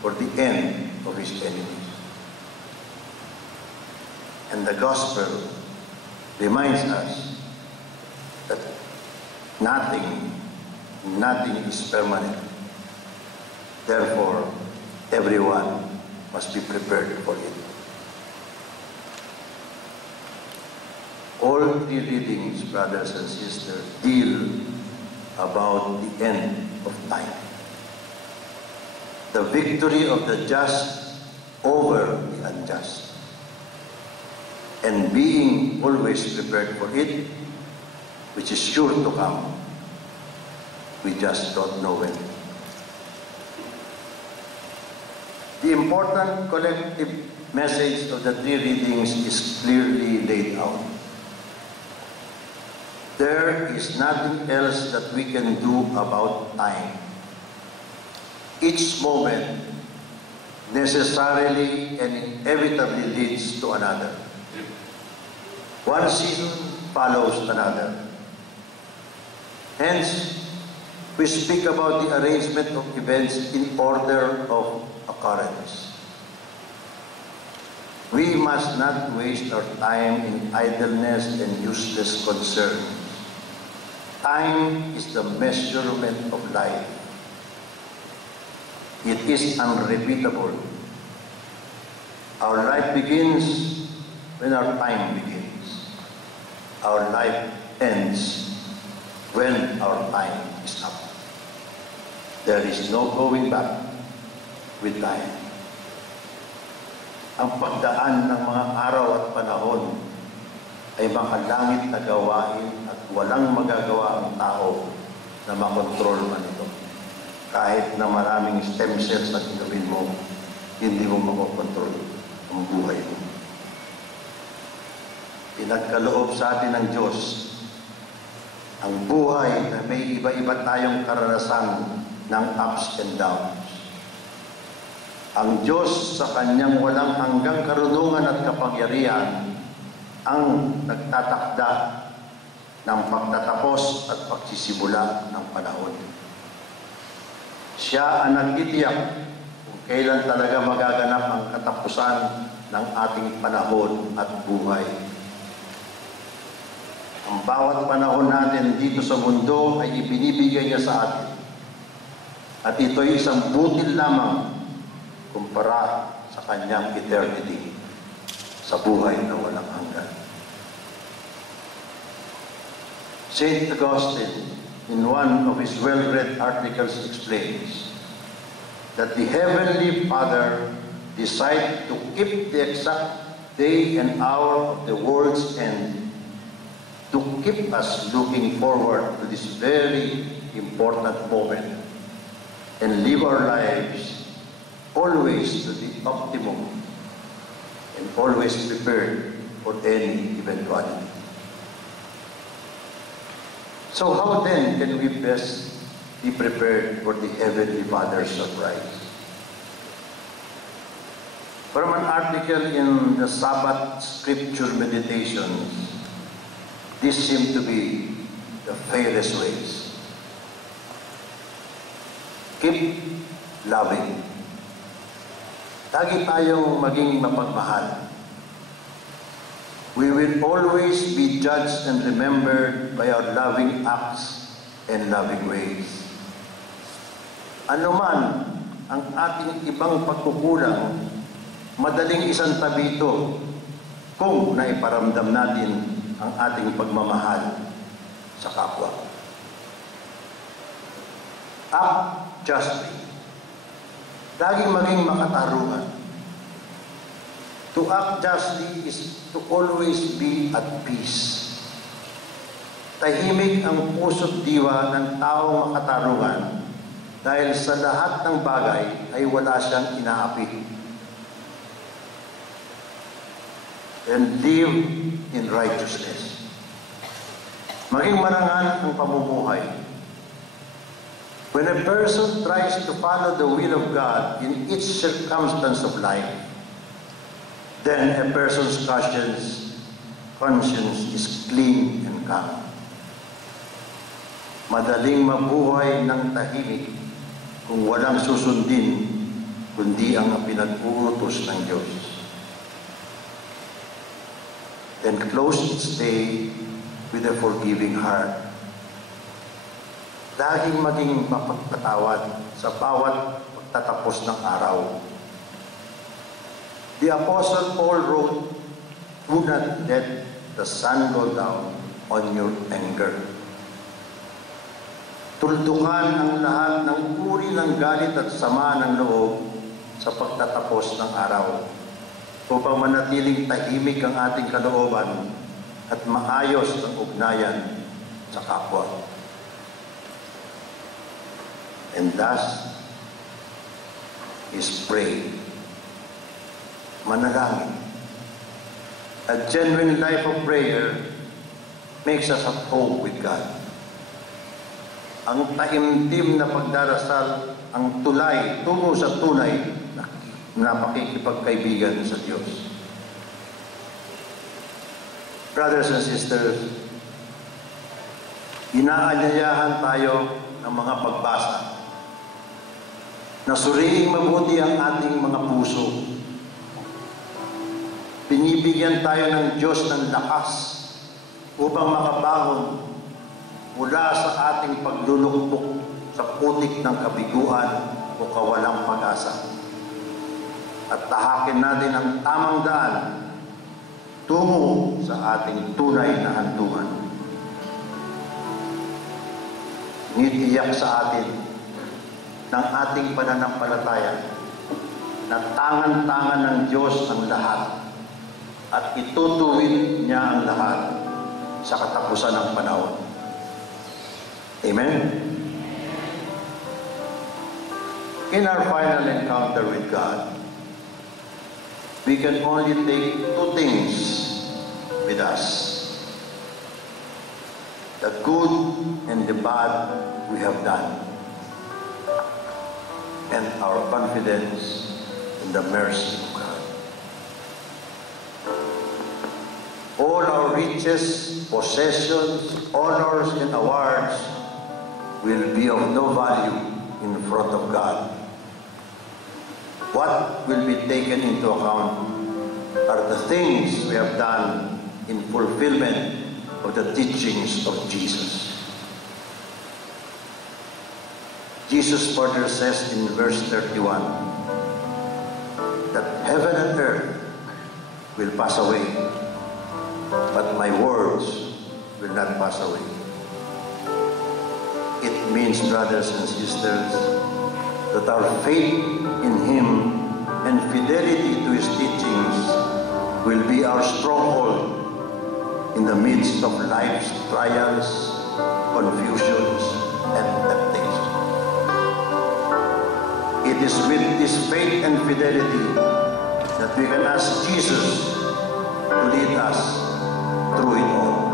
for the end of his enemies. And the gospel reminds us that nothing is permanent. Therefore, everyone must be prepared for it. All three readings, brothers and sisters, deal about the end of time. The victory of the just over the unjust. And being always prepared for it, which is sure to come. We just don't know when. The important collective message of the three readings is clearly laid out. There is nothing else that we can do about time. Each moment necessarily and inevitably leads to another. One season follows another. Hence, we speak about the arrangement of events in order of occurrence. We must not waste our time in idleness and useless concern. Time is the measurement of life. It is unrepeatable. Our life begins when our time begins. Our life ends when our time is up. There is no going back with time. Ang pagdaan ng mga araw at panahon ay makalangit na gawain at walang magagawa ang tao na makontrol man ito. Kahit na maraming stem cells na gawin mo, hindi mo makokontrol ang buhay mo. Pinagkaloob sa atin ng Diyos ang buhay na may iba-iba tayong karanasan ng ups and downs. Ang Diyos sa Kanyang walang hanggang karunungan at kapangyarihan ang nagtatakda ng pagtatapos at pagsisimula ng panahon. Siya ang nagtitiyak kung kailan talaga magaganap ang katapusan ng ating panahon at buhay. Ang bawat panahon natin dito sa mundo ay ibinibigay niya sa atin. At ito'y isang butil lamang kumpara sa Kanyang eternity sa buhay na walang hanggan. Saint Augustine, in one of his well-read articles, explains that the Heavenly Father decided to keep the exact day and hour of the world's end to keep us looking forward to this very important moment and live our lives always to the optimum and always prepared for any eventuality. So how then can we best be prepared for the Heavenly Father's surprise? From an article in the Sabbath Scripture Meditations, this seemed to be the fairest ways. Keep loving. Lagi tayong maging mapagmahal. We will always be judged and remembered by our loving acts and loving ways. Ano man ang ating ibang pagkukulang, madaling isang tabi ito kung naiparamdam natin ang ating pagmamahal sa kapwa. Act justly. Laging maging makatarungan. To act justly is to always be at peace. Tahimik ang puso't diwa ng taong makatarungan dahil sa lahat ng bagay ay wala siyang inaapi. And live in righteousness. Maging marangal ang pamumuhay. When a person tries to follow the will of God in each circumstance of life, then a person's conscience is clean and calm. Madaling mabuhay ng tahimik kung walang susundin kundi ang pinag-uutos ng Diyos. Then close its day with a forgiving heart. Laging maging mapagpatawad sa bawat pagtatapos ng araw. The Apostle Paul wrote, "Do not let the sun go down on your anger." Tuldukan ang lahat ng uri ng galit at sama ng loob sa pagtatapos ng araw upang manatiling tahimik ang ating kalooban at maayos ang ugnayan sa kapwa. And thus is pray. Manalangin. A genuine life of prayer makes us at home with God. Ang taimtim na pagdarasal ang tulay tungo sa tunay na pakikipagkaibigan sa Diyos. Brothers and sisters, inaanyayahan tayo ng mga pagbasa na suriing mabuti ang ating mga puso. Binibigyan tayo ng Diyos ng lakas upang makabangon mula sa ating paglulukbok sa putik ng kabiguan o kawalang pag-asa. At tahakin natin ang tamang daan tungo sa ating tunay na hantungan. Nitiyak sa atin ng ating pananampalataya na tangan-tangan ng Diyos ang lahat at itutuwid niya ang lahat sa katapusan ng panahon. Amen? In our final encounter with God, we can only take two things with us: the good and the bad we have done, and our confidence in the mercy of God. All our riches, possessions, honors, and awards will be of no value in front of God. What will be taken into account are the things we have done in fulfillment of the teachings of Jesus. Jesus further says in verse 31 that heaven and earth will pass away, but my words will not pass away. It means, brothers and sisters, that our faith in Him and fidelity to His teachings will be our stronghold in the midst of life's trials, confusions, and temptations. It is with this faith and fidelity that we can ask Jesus to lead us through it all.